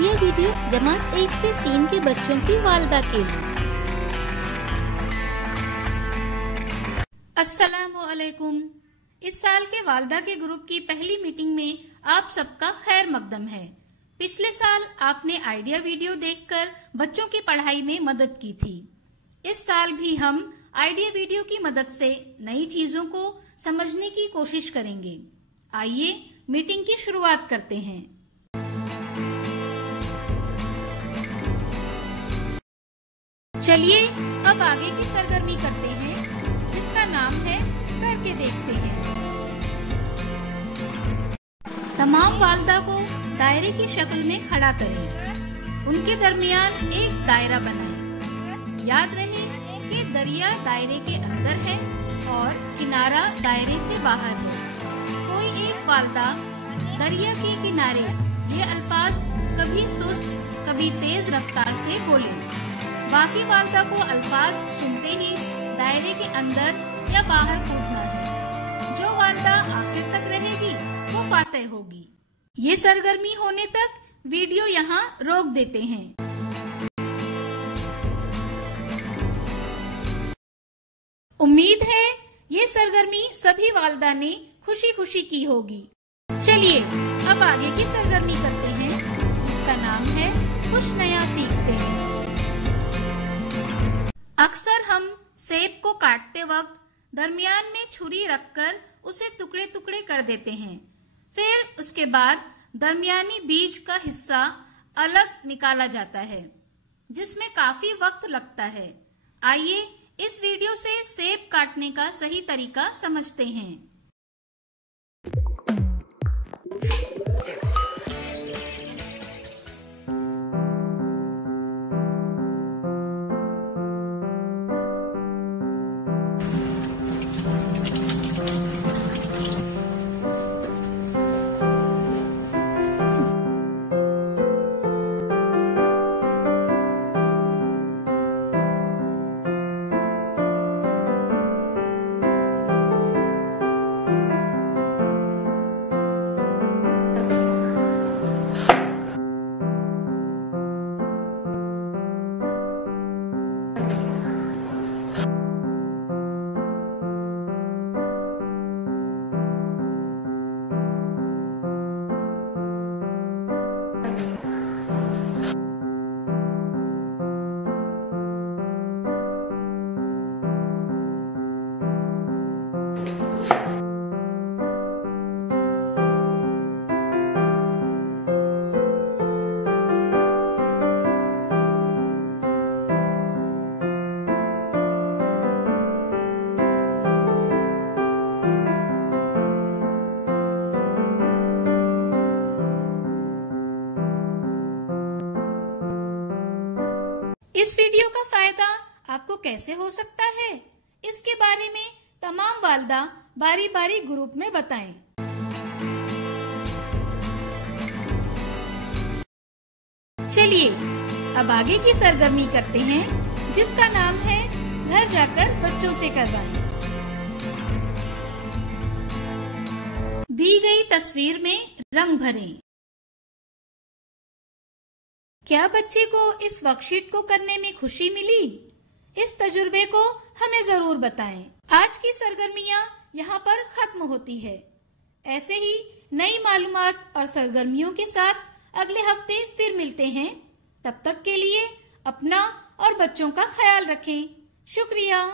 Idea video जमात 1 से 3 के बच्चों की वालिदा के लिए। अस्सलामु अलैकुम। इस साल के वालिदा के ग्रुप की पहली मीटिंग में आप सबका खैर मकदम है। पिछले साल आपने आइडिया वीडियो देखकर बच्चों की पढ़ाई में मदद की थी। इस साल भी हम आइडिया वीडियो की मदद से नई चीजों को समझने की कोशिश करेंगे। आइए मीटिंग की शुरुआत करते हैं। चलिए अब आगे की सरगर्मी करते हैं, जिसका नाम है करके देखते हैं। तमाम वालिदा को दायरे की शक्ल में खड़ा करें। उनके दरमियान एक दायरा बनाएं। याद रहे कि दरिया दायरे के अंदर है और किनारा दायरे से बाहर है। कोई एक वालिदा दरिया के किनारे ये अल्फाज कभी सुस्त कभी तेज रफ्तार से बोले। बाकी वालिदा को अल्फाज सुनते ही दायरे के अंदर या बाहर कूदना है। जो वालिदा आखिर तक रहेगी वो फातेह होगी। ये सरगर्मी होने तक वीडियो यहाँ रोक देते हैं। उम्मीद है ये सरगर्मी सभी वालिदा ने खुशी खुशी की होगी। चलिए अब आगे की सरगर्मी करते हैं, जिसका नाम है कुछ नया सीखते हैं। अक्सर हम सेब को काटते वक्त दरमियान में छुरी रखकर उसे टुकड़े टुकड़े कर देते हैं। फिर उसके बाद दरमियानी बीज का हिस्सा अलग निकाला जाता है, जिसमें काफी वक्त लगता है। आइए इस वीडियो से सेब काटने का सही तरीका समझते हैं। इस वीडियो का फायदा आपको कैसे हो सकता है, इसके बारे में तमाम वालिदा बारी बारी ग्रुप में बताएं। चलिए अब आगे की सरगर्मी करते हैं, जिसका नाम है घर जाकर बच्चों से करवाएं। दी गई तस्वीर में रंग भरें। क्या बच्चे को इस वर्कशीट को करने में खुशी मिली? इस तजुर्बे को हमें जरूर बताएं। आज की सरगर्मियां यहाँ पर खत्म होती है। ऐसे ही नई मालूमात और सरगर्मियों के साथ अगले हफ्ते फिर मिलते हैं। तब तक के लिए अपना और बच्चों का ख्याल रखें। शुक्रिया।